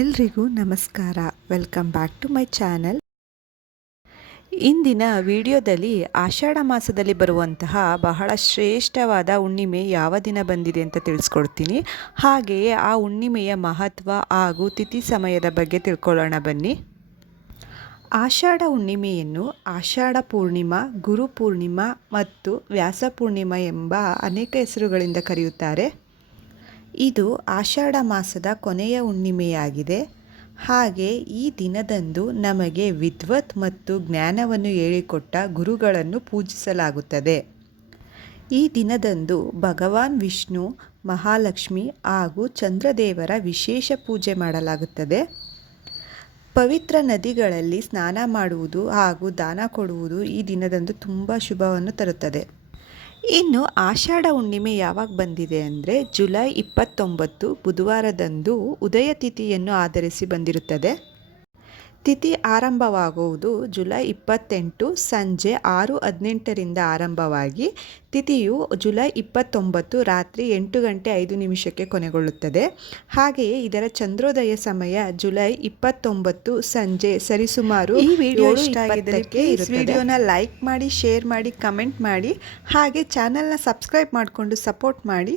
ಎಲ್ರಿಗೂ ನಮಸ್ಕಾರ. Welcome back to my channel. ಇಂದಿನ ವಿಡಿಯೋದಲ್ಲಿ ಆಷಾಢ ಮಾಸದಲ್ಲಿ ಬರುವಂತಹ ಬಹಳ ಶ್ರೇಷ್ಠವಾದ ಹುಣ್ಣಿಮೆ ಯಾವ ದಿನ ಬಂದಿದೆ ಅಂತ ತಿಳಿಸ್ಕೊಡ್ತೀನಿ. ಹಾಗೆಯೇ ಆ ಹುಣ್ಣಿಮೆಯ ಮಹತ್ವ ಹಾಗೂ ತಿಥಿ ಸಮಯದ ಬಗ್ಗೆ ತಿಳ್ಕೊಳ್ಳೋಣ ಬನ್ನಿ. ಆಷಾಢ ಹುಣ್ಣಿಮೆಯನ್ನು ಆಷಾಢ ಪೂರ್ಣಿಮಾ, ಗುರು ಪೂರ್ಣಿಮಾ ಮತ್ತು ವ್ಯಾಸ ಪೂರ್ಣಿಮಾ ಎಂಬ ಅನೇಕ ಹೆಸರುಗಳಿಂದ ಕರೆಯುತ್ತಾರೆ. ಇದು ಆಷಾಢ ಮಾಸದ ಕೊನೆಯ ಹುಣ್ಣಿಮೆಯಾಗಿದೆ. ಹಾಗೆ ಈ ದಿನದಂದು ನಮಗೆ ವಿದ್ವತ್ ಮತ್ತು ಜ್ಞಾನವನ್ನು ಹೇಳಿಕೊಟ್ಟ ಗುರುಗಳನ್ನು ಪೂಜಿಸಲಾಗುತ್ತದೆ. ಈ ದಿನದಂದು ಭಗವಾನ್ ವಿಷ್ಣು, ಮಹಾಲಕ್ಷ್ಮಿ ಹಾಗೂ ಚಂದ್ರದೇವರ ವಿಶೇಷ ಪೂಜೆ ಮಾಡಲಾಗುತ್ತದೆ. ಪವಿತ್ರ ನದಿಗಳಲ್ಲಿ ಸ್ನಾನ ಮಾಡುವುದು ಹಾಗೂ ದಾನ ಕೊಡುವುದು ಈ ದಿನದಂದು ತುಂಬ ಶುಭವನ್ನು ತರುತ್ತದೆ. ಇನ್ನು ಆಷಾಢ ಹುಣ್ಣಿಮೆ ಯಾವಾಗ ಬಂದಿದೆ ಅಂದರೆ ಜುಲೈ 29 ಬುಧವಾರದಂದು ಉದಯ ತಿಥಿಯನ್ನು ಆಧರಿಸಿ ಬಂದಿರುತ್ತದೆ. ತಿಥಿ ಆರಂಭವಾಗುವುದು ಜುಲೈ 28 ಸಂಜೆ 6:18ರಿಂದ ಆರಂಭವಾಗಿ ತಿಥಿಯು ಜುಲೈ 29 ರಾತ್ರಿ 8:05 ಕೊನೆಗೊಳ್ಳುತ್ತದೆ. ಹಾಗೆಯೇ ಇದರ ಚಂದ್ರೋದಯ ಸಮಯ ಜುಲೈ 29 ಸಂಜೆ ಸರಿಸುಮಾರು ಈ ವಿಡಿಯೋ ಇಷ್ಟ ಆಗಿದ್ದರೆ ಪ್ಲೀಸ್ ವಿಡಿಯೋನ ಲೈಕ್ ಮಾಡಿ, ಶೇರ್ ಮಾಡಿ, ಕಮೆಂಟ್ ಮಾಡಿ, ಹಾಗೆ ಚಾನಲ್ನ ಸಬ್ಸ್ಕ್ರೈಬ್ ಮಾಡಿಕೊಂಡು ಸಪೋರ್ಟ್ ಮಾಡಿ.